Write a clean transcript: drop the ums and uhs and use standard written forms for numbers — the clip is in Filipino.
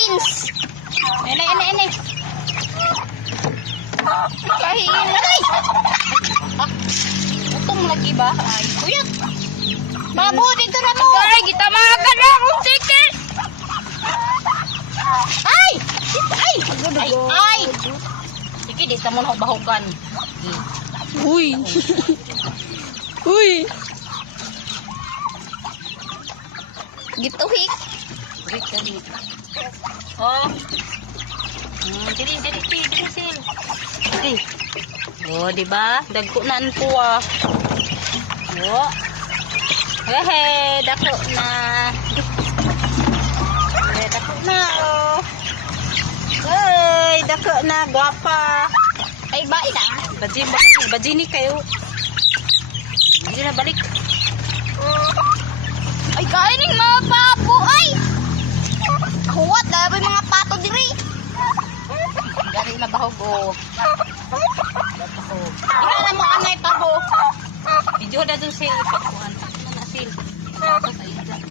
Prince. Ene. Kahiinay. Utong lagi ba? Ay, kuya. Babu, dito na mo. Ay, kita makan na akong chicken. Ay! Ay! Sige, di sa mo na bahugan. Uy. Uy. Gituhik. Wait, dali. Oh. Dili, sil. Okay. Oh, di ba? Dagkunan po ah. Oh. Hehe, dako na. Dako na oh. Ay, dako na, gwapa. Ay, bain na. Bajini kayo. Hindi na balik. Ay, kainin mga papo. Ay. Huwat, dapat mga pato diri. Gari na bahog o. Iha na mo anay taho. Video na dun sil. Pagkuhan. Ano na sil. Tapos ay